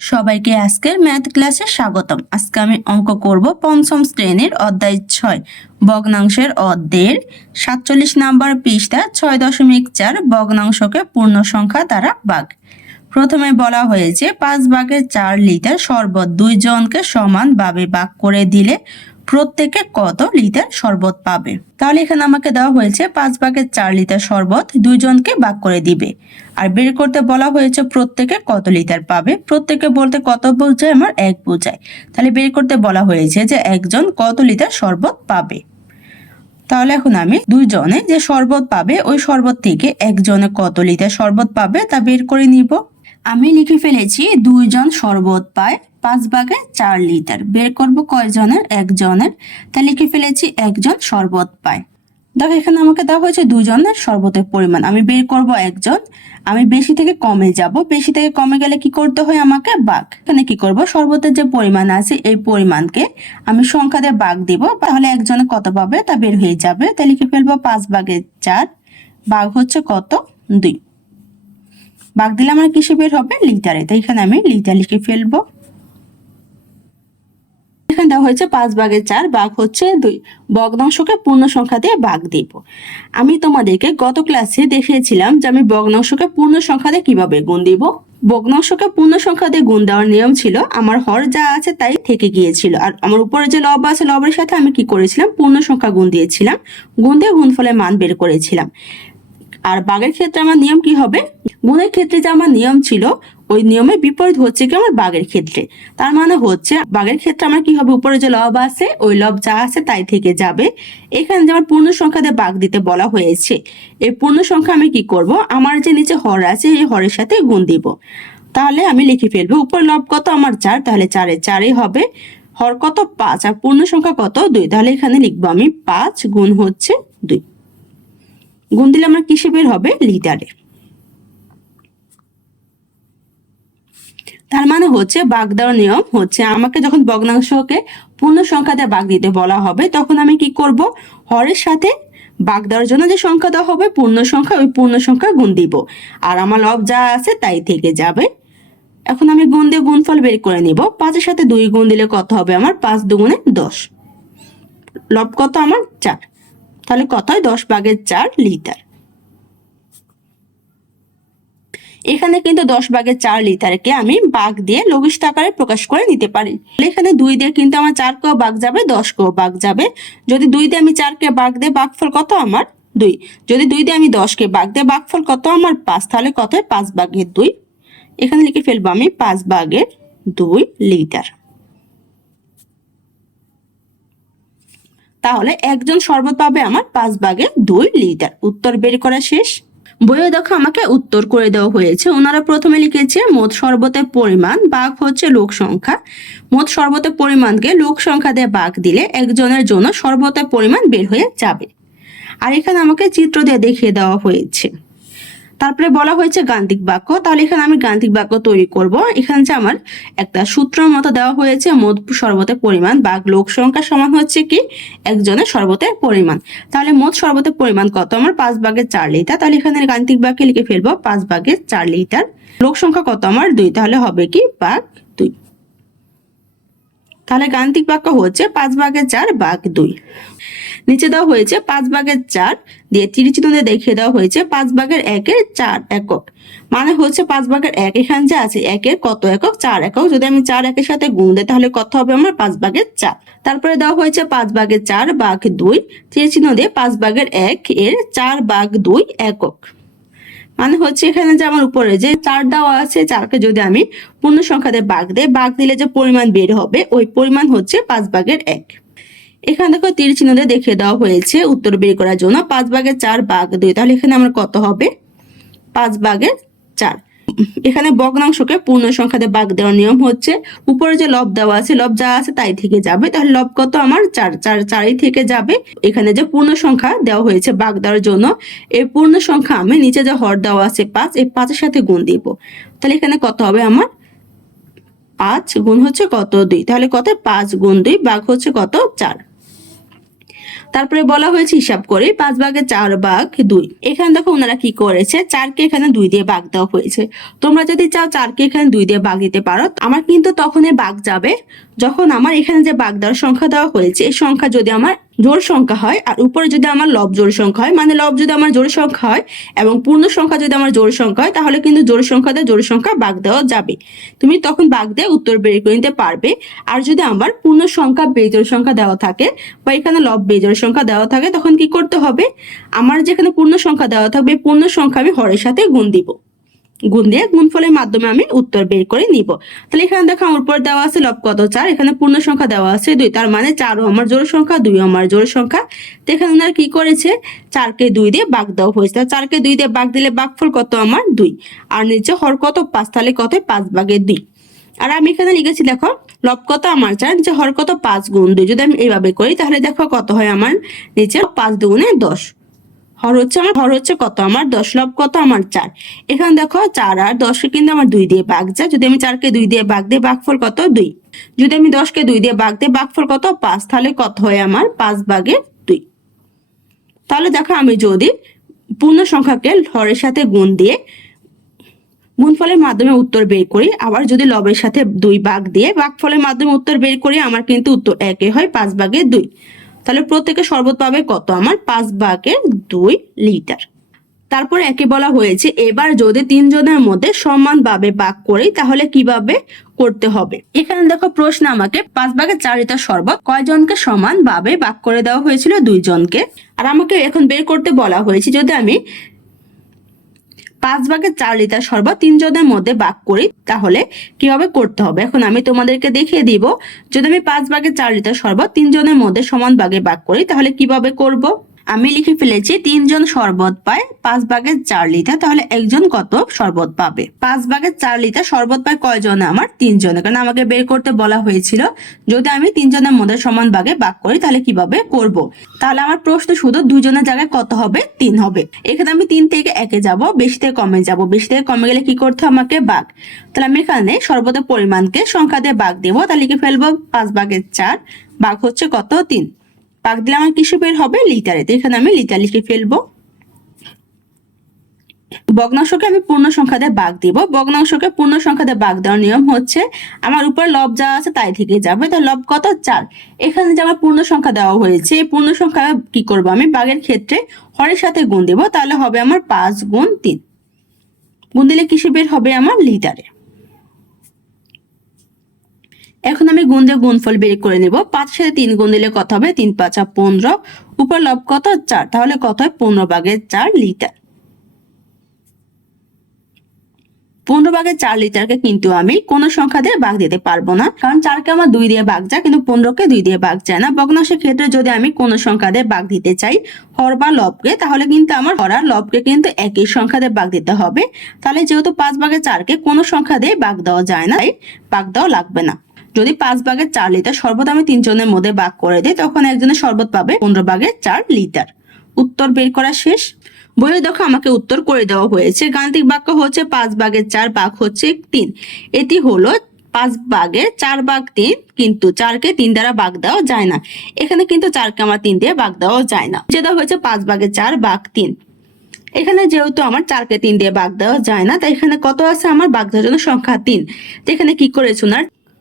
সবাইকে আজকের ম্যাথ ক্লাসে স্বাগতম। আজকে আমি অঙ্ক করব পঞ্চম শ্রেণীর অধ্যায় 6 ভগ্নাংশের অধ্যায়ের 47 নম্বর পৃষ্ঠা 6.4 ভগ্নাংশকে পূর্ণ সংখ্যা দ্বারা ভাগ। প্রথমে বলা হয়েছে 5/4 লিটার শরবত 2 জনকে সমানভাবে ভাগ করে দিলে প্রত্যেকে কত লিটার শরবত পাবে। তাহলে এখানে আমাকে দেওয়া হয়েছে 5/4 লিটার শরবত 2 জনকে ভাগ করে দিবে, আর বের করতে বলা হয়েছে প্রত্যেকে কত লিটার পাবে। প্রত্যেকে বলতে কত বোঝায়? আমার 1 বোঝায়। তাহলে বের করতে বলা হয়েছে যে একজন কত লিটার শরবত পাবে। তাহলে এখন আমি 2 জনে যে শরবত পাবে ওই শরবত থেকে একজনে কত লিটার শরবত পাবে তা বের করে নিব। আমি লিখে ফেলেছি 2 জন শরবত পায় 5/4 লিটার। বের করব কয়জনের? একজনের। তাই লিখে ফেলেছি একজন শরবত পায়। দেখো এখানে আমাকে দেওয়া হয়েছে 2 জনের শরবতের পরিমাণ। আমি বের করব একজন। আমি বেশি থেকে কমে যাব। বেশি থেকে কমে গেলে কি করতে হয়? আমাকে ভাগ। এখানে কি করব? শরবতের যে পরিমাণ আছে এই পরিমাণকে আমি সংখ্যা দিয়ে ভাগ দিব, তাহলে একজনে কত পাবে তা বের হয়ে যাবে। তাই লিখে ফেলবো 5/4 ভাগ হচ্ছে কত? 2। ভাগ দিলে আমার কিসে বের হবে? লিটারে। তাই এখানে আমি লিটার লিখে ফেলবো। এখানে দেওয়া হয়েছে 5/4 ভাগ হচ্ছে 2। ভগ্নাংশকে পূর্ণ সংখ্যা দিয়ে ভাগ দিব। আমি তোমাদেরকে গত ক্লাসে দেখিয়েছিলাম যে আমি ভগ্নাংশকে পূর্ণ সংখ্যা দিয়ে কিভাবে গুণ দিব। ভগ্নাংশকে পূর্ণ সংখ্যা দিয়ে গুণ দেওয়ার নিয়ম ছিল আমার হর যা আছে তাই থেকে গিয়েছিল, আর আমার উপরে যে লব আছে লবের সাথে আমি কি করেছিলাম? পূর্ণ সংখ্যা গুণ দিয়েছিলাম। গুণ দিয়ে গুণফলের মান বের করেছিলাম। আর ভাগের ক্ষেত্রে আমার নিয়ম কি হবে? গুণের ক্ষেত্রে যে আমার নিয়ম ছিল ওই নিয়মের বিপরীত হচ্ছে কি আমার ভাগের ক্ষেত্রে। তার মানে হচ্ছে ভাগের ক্ষেত্রে আমার কি হবে? উপরে যে লব আছে ওই লব যা আছে তাই থেকে যাবে। এখানে যে আমার পূর্ণ সংখ্যা দিয়ে ভাগ দিতে বলা হয়েছে, এই পূর্ণ সংখ্যা আমি কি করব? আমার যে নিচে হর আছে এই হরের সাথে গুণ দিব। তাহলে আমি লিখে ফেলবো উপর লব কত? আমার 4, তাহলে 4 4 হবে। হর কত? 5, আর পূর্ণ সংখ্যা কত? 2। তাহলে এখানে লিখবো আমি 5 গুণ হচ্ছে 2। গুণ দিলে আমার কিসে বের হবে? লিটারে। তার মানে হচ্ছে ভাগ দেওয়ার নিয়ম হচ্ছে আমাকে যখন ভগ্নাংশকে পূর্ণ সংখ্যা দিয়ে ভাগ দিতে বলা হবে তখন আমি কি করব? হরের সাথে ভাগ দেওয়ার জন্য যে সংখ্যা দেওয়া হবে পূর্ণ সংখ্যা, ওই পূর্ণ সংখ্যা গুণ দিব, আর আমার লব যা আছে তাই থেকে যাবে। এখন আমি গুণ দিয়ে গুণফল বের করে নিব। 5-এর সাথে 2 গুণ দিলে কত হবে? আমার 5 দুগুণে 10। লব কত? আমার 4। তাহলে কত হয়? 10/4 লিটার। এখানে কিন্তু 10/4 লিটারকে আমি ভাগ দিয়ে লঘিষ্ঠ আকারে প্রকাশ করে নিতে পারি। এখানে 2 দিয়ে কিন্তু আমার 4 কেও ভাগ যাবে, 10 কেও ভাগ যাবে। যদি 2 দিয়ে আমি 4 কে ভাগ দিয়ে ভাগফল কত? আমার 2। যদি 2 দিয়ে আমি 10 কে ভাগ দিয়ে ভাগফল কত? আমার 5। তাহলে কত হয়? 5/2। এখানে লিখে ফেলবো আমি 5/2 লিটার। তাহলে একজন শরবত পাবে আমার 5/2 লিটার। উত্তর বের করা শেষ। বইয়ে দেখো আমাকে উত্তর করে দেওয়া হয়েছে। ওনারা প্রথমে লিখেছে মোট শরবতের পরিমাণ ভাগ হচ্ছে লোক সংখ্যা। মোট শরবতের পরিমাণকে লোক সংখ্যা দিয়ে ভাগ দিলে একজনের জন্য শরবতের পরিমাণ বের হয়ে যাবে। আর এখানে আমাকে চিত্র দিয়ে দেখিয়ে দেওয়া হয়েছে। তারপরে বলা হয়েছে গাণিতিক বাক্য। তাহলে এখানে আমি গাণিতিক বাক্য তৈরি করব। এখানে যে আমার একটা সূত্রের মতো দেওয়া হয়েছে মোট শরবতের পরিমাণ ভাগ লোক সংখ্যা সমান হচ্ছে কি একজনের শরবতের পরিমাণ। তাহলে মোট শরবতের পরিমাণ কত? আমার 5/4 লিটার। তাহলে এখানে গাণিতিক বাক্যে লিখে ফেলবো 5/4 লিটার। লোক সংখ্যা কত? আমার 2। তাহলে হবে কি ভাগ 2। তাহলে গাণিতিক বাক্য হচ্ছে 5/4 ভাগ 2। নিচে দেওয়া হয়েছে 5/4 দিয়ে চিহ্ন দিয়ে দেখিয়ে দেওয়া হয়েছে 5/1-4 একক। মানে হচ্ছে 5/1 এখানে যে আছে একের কত একক? 4 একক। যদি আমি 4 একের সাথে গুণ দিই তাহলে কত হবে? আমার 5/4। তারপরে দেওয়া হয়েছে 5/4 ভাগ 2 চিহ্ন দিয়ে 5/1 এর 4/2 একক। মানে হচ্ছে এখানে যে আমার উপরে যে 4 দেওয়া আছে 4কে যদি আমি পূর্ণ সংখ্যা দিয়ে ভাগ দেই, ভাগ দিলে যে পরিমাণ বের হবে ওই পরিমাণ হচ্ছে 5/1। এখানে দেখো তীর চিহ্ন দিয়ে দেখিয়ে দেওয়া হয়েছে উত্তর বের করার জন্য 5/4 ভাগ 2। তাহলে এখানে আমার কত হবে? 5/4। এখানে ভগ্নাংশকে পূর্ণ সংখ্যা দিয়ে ভাগ দেওয়ার নিয়ম হচ্ছে উপরে যে লব দেওয়া আছে লব যা আছে তাই থেকে যাবে। তাহলে লব কত? আমার 4, 4ই থেকে যাবে। এখানে যে পূর্ণ সংখ্যা দেওয়া হয়েছে ভাগ দেওয়ার জন্য এই পূর্ণ সংখ্যা আমি নিচে যে হর দেওয়া আছে 5, এই 5-এর সাথে গুণ দিব। তাহলে এখানে কত হবে? আমার 5 গুণ হচ্ছে কত? 2। তাহলে কত? 5 গুণ 2 ভাগ হচ্ছে কত? 4। তারপরে বলা হয়েছে হিসাব করে 5/4/2। এখানে দেখো ওনারা কি করেছে, 4কে এখানে 2 দিয়ে ভাগ দেওয়া হয়েছে। তোমরা যদি চাও 4কে এখানে 2 দিয়ে ভাগ দিতে পারো। আমার কিন্তু তখনই ভাগ যাবে যখন আমার এখানে যে ভাগ দেওয়ার সংখ্যা দেওয়া হয়েছে এই সংখ্যা যদি আমার জোড় সংখ্যা হয় আর উপরে যদি আমার লব জোড় সংখ্যা হয়, মানে লব যদি আমার জোড় সংখ্যা হয় এবং পূর্ণ সংখ্যা যদি আমার জোড় সংখ্যা হয়, তাহলে কিন্তু জোড় সংখ্যা দিয়ে জোড় সংখ্যা ভাগ দেওয়া যাবে। তুমি তখন ভাগ দিয়ে উত্তর বের করে নিতে পারবে। আর যদি আমার পূর্ণ সংখ্যা বেজোড় সংখ্যা দেওয়া থাকে বা এখানে লব বেজোড় সংখ্যা দেওয়া থাকে, তখন কি করতে হবে, আমার যেখানে পূর্ণ সংখ্যা দেওয়া থাকবে পূর্ণ সংখ্যা আমি হরের সাথে গুণ দিব। গুণ দিয়ে গুণফলের মাধ্যমে আমি উত্তর বের করে নিব। তাহলে এখানে দেখো আমার উপর দেওয়া আছে লব কত 4, এখানে পূর্ণ সংখ্যা দেওয়া আছে 2, তার মানে 4ও আমার জোড় সংখ্যা, 2ও আমার জোড় সংখ্যা। তো এখানে ওনারা কি করেছে, 4কে 2 দিয়ে ভাগ দেওয়া হয়েছে। 4কে 2 দিয়ে ভাগ দিলে ভাগফল কত আমার 2, আর নিচে হর কত 5, তাহলে কত 5/2। আর আমি এখানে লিখেছি দেখো লব কত আমার 4, নিচে হর কত 5 গুণ 2। যদি আমি এইভাবে করি তাহলে দেখো কত হয় আমার নিচে 5 দুগুণে 10, হর হচ্ছে কত আমার 10, লব কত আমার 4। এখানে দেখো 4 আর 10কে কিন্তু আমার 2 দিয়ে ভাগ যায়। যদি আমি 4কে 2 দিয়ে ভাগ দিই ভাগফল কত 2, যদি আমি 10কে 2 দিয়ে ভাগ দিই ভাগফল কত 5, তাহলে কত হয় আমার 5/2। তাহলে দেখো আমি যদি পূর্ণ সংখ্যাকে হরের সাথে গুণ দিয়ে গুণফলের মাধ্যমে উত্তর বের করি, আবার যদি লবের সাথে 2 ভাগ দিয়ে ভাগফলের মাধ্যমে উত্তর বের করি, আমার কিন্তু উত্তর একই হয় 5/2। তাহলে প্রত্যেকে শরবত পাবে কত আমার 5/2 লিটার। তারপরে একে বলা হয়েছে এবার যদি 3 জনের মধ্যে সমানভাবে ভাগ করি তাহলে কিভাবে করতে হবে। এখানে দেখো প্রশ্ন আমাকে 5/4 লিটার শরবত কয়জনকে সমানভাবে ভাগ করে দেওয়া হয়েছিল, 2 জনকে। আর আমাকে এখন বের করতে বলা হয়েছে যদি আমি 5/4 লিটার শরবত 3 জনের মধ্যে ভাগ করি তাহলে কিভাবে করতে হবে। এখন আমি তোমাদেরকে দেখিয়ে দিব, যদি আমি 5/4 লিটার শরবত 3 জনের মধ্যে সমান ভাগে ভাগ করি তাহলে কিভাবে করব। আমি লিখে ফেলেছি 3 জন শরবত পায় 5/4 লিটার, তাহলে একজন কত শরবত পাবে। 5/4 লিটার শরবত পায় কয়জনে, আমার 3 জনে, কারণ আমাকে বের করতে বলা হয়েছিল যদি আমি 3 জনের মধ্যে সমান ভাগে ভাগ করি তাহলে কিভাবে করব। তাহলে আমার প্রশ্ন শুধু 2 জনের জায়গায় কত হবে, 3 হবে। এখানে আমি 3 থেকে 1-এ যাব, বেশি থেকে কমে যাব, বেশি থেকে কমে গেলে কি করতে হবে আমাকে ভাগ। তাহলে আমি এখানে শরবতের পরিমাণকে সংখ্যা দিয়ে ভাগ দেবো, তাহলে লিখে ফেলবো 5/4 ভাগ হচ্ছে কত 3, ভাগ দিলে আমার কিসে বের হবে লিটারে। তো এখানে আমি লিটার লিখে ফেলবো। ভগ্নাংশকে আমি পূর্ণ সংখ্যা দিয়ে ভাগ দিব। ভগ্নাংশকে পূর্ণ সংখ্যা দিয়ে ভাগ দেওয়ার নিয়ম হচ্ছে আমার উপরে লব যা আছে তাই থেকে যাবে। তো লব কত 4, এখানে যে আমার পূর্ণ সংখ্যা দেওয়া হয়েছে এই পূর্ণ সংখ্যা কি করব আমি ভাগের ক্ষেত্রে হরের সাথে গুণ দেব, তাহলে হবে আমার 5 গুণ 3, গুণ দিলে কিসে বের হবে আমার লিটারে। এখন আমি গুণ দিয়ে গুণফল বের করে নেব। 5 সাথে 3 গুণ দিলে কত হবে 3×5 = 15, উপর লব কত 4, তাহলে কত হয় 15/4 লিটার। 15/4 লিটারকে কিন্তু আমি কোন সংখ্যা দিয়ে ভাগ দিতে পারবো না, কারণ 4কে আমার 2 দিয়ে ভাগ যায় কিন্তু 15কে 2 দিয়ে ভাগ যায় না। ভগ্নাংশের ক্ষেত্রে যদি আমি কোন সংখ্যা দিয়ে ভাগ দিতে চাই হর বা লবকে, তাহলে কিন্তু আমার হর আর লবকে কিন্তু একই সংখ্যা দিয়ে ভাগ দিতে হবে। তাহলে যেহেতু 5/4কে কোন সংখ্যা দিয়ে ভাগ দেওয়া যায় না, তাই ভাগ দেওয়া লাগবে না। যদি 5/4 লিটার শরবত আমি 3 জনের মধ্যে ভাগ করে দিই তখন একজনের শরবত পাবে 15/4 লিটার। উত্তর বের করা শেষ। বইয়ে দেখো আমাকে উত্তর করে দেওয়া হয়েছে। গাণিতিক বাক্য হচ্ছে 5/4 ভাগ হচ্ছে 3। এটি হলো 5/4/3, কিন্তু 4কে 3 দ্বারা ভাগ দেওয়া যায় না। এখানে কিন্তু 4কে আমার 3 দিয়ে ভাগ দেওয়া যায় না, যেটা হয়েছে 5/4 ভাগ 3। এখানে যেহেতু আমার 4কে 3 দিয়ে ভাগ দেওয়া যায় না, তাই এখানে কত আছে আমার ভাগ দেওয়ার জন্য সংখ্যা 3। তো এখানে কি করেছো না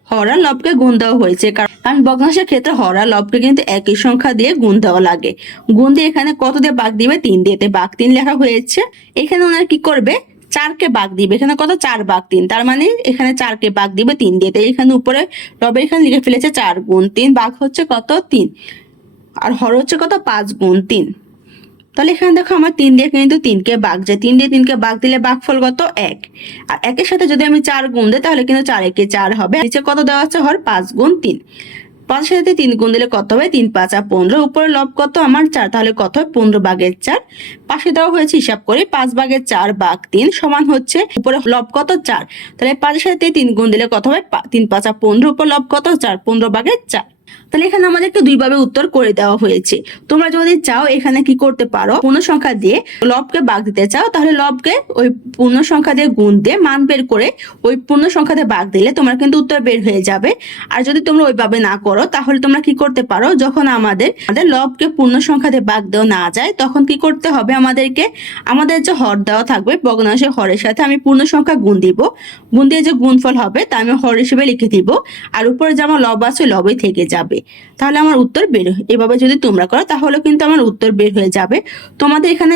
হর আর লবকে গুণ দেওয়া হয়েছে, কারণ ভগ্নাংশের ক্ষেত্রে হর আর লবকে কিন্তু একই সংখ্যা দিয়ে গুণ দেওয়া লাগে। গুণ দিয়ে এখানে কত দিয়ে ভাগ দিবে 3 দিয়ে, ভাগ 3 লেখা হয়েছে। এখানে ওনারা কি করবে 4কে ভাগ দিবে, এখানে কত 4/3, তার মানে এখানে 4কে ভাগ দিবে 3 দিয়ে। এখানে উপরে লবের এখানে লিখে ফেলেছে 4 গুণ 3, ভাগ হচ্ছে কত 3, আর হর হচ্ছে কত 5 গুণ 3। তাহলে এখানে দেখো আমার 3 দিয়ে কিন্তু 3কে ভাগ যায়, 3 দিয়ে 3কে ভাগ দিলে ভাগফল কত 1, আর 1-এর সাথে যদি আমি 4 গুণ দিই তাহলে কিন্তু 4-একে 4 হবে। নিচে কত দেওয়া আছে হর 5 গুণ 3, 5-এর সাথে 3 গুণ দিলে কত হবে 3×5 = 15, উপরে লব কত আমার 4, তাহলে কত হয় 15/4। পাশে দেওয়া হয়েছে হিসাব করে 5/4 ভাগ 3 সমান হচ্ছে উপরে লব কত 4, তাহলে 5-এর সাথে 3 গুণ দিলে কত হবে 3×5 = 15, উপর লব কত 4, 15/4। তাহলে এখানে আমাদেরকে দুইভাবে উত্তর করে দেওয়া হয়েছে। তোমরা যদি চাও এখানে কি করতে পারো, পূর্ণ সংখ্যা দিয়ে লবকে ভাগ দিতে চাও তাহলে লবকে ওই পূর্ণ সংখ্যা দিয়ে গুণ দিয়ে মান বের করে ওই পূর্ণ সংখ্যা দিয়ে ভাগ দিলে তোমার কিন্তু উত্তর বের হয়ে যাবে। আর যদি তোমরা ওইভাবে না করো তাহলে তোমরা কি করতে পারো, যখন আমাদের লবকে পূর্ণ সংখ্যা দিয়ে ভাগ দেওয়া না যায় তখন কি করতে হবে, আমাদের যে হর দেওয়া থাকবে ভগ্নাংশের হরের সাথে আমি পূর্ণ সংখ্যা গুণ দিব, গুণ দিয়ে যে গুণফল হবে তা আমি হর হিসেবে লিখে দিব, আর উপরে যে আমার লব আছে লবই থেকে যাবে, তাহলে আমার উত্তর বের হয়। এভাবে যদি তোমরা করো তাহলে কিন্তু আমার উত্তর বের হয়ে যাবে। তোমাদের এখানে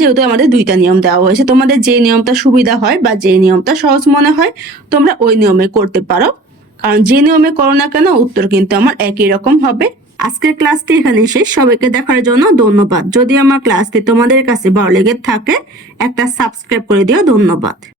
যেহেতু আমাদের দুইটা নিয়ম দেওয়া হয়েছে, তোমাদের যে নিয়মটা সুবিধা হয় বা যে নিয়মটা সহজ মনে হয় তোমরা ওই নিয়মে করতে পারো, কারণ যে নিয়মে করো না কেন উত্তর কিন্তু আমার একই রকম হবে। আজকের ক্লাসটি এখানে শেষ। সবাইকে দেখার জন্য ধন্যবাদ। যদি আমার ক্লাসটি তোমাদের কাছে ভালো লেগে থাকে একটা সাবস্ক্রাইব করে দিও। ধন্যবাদ।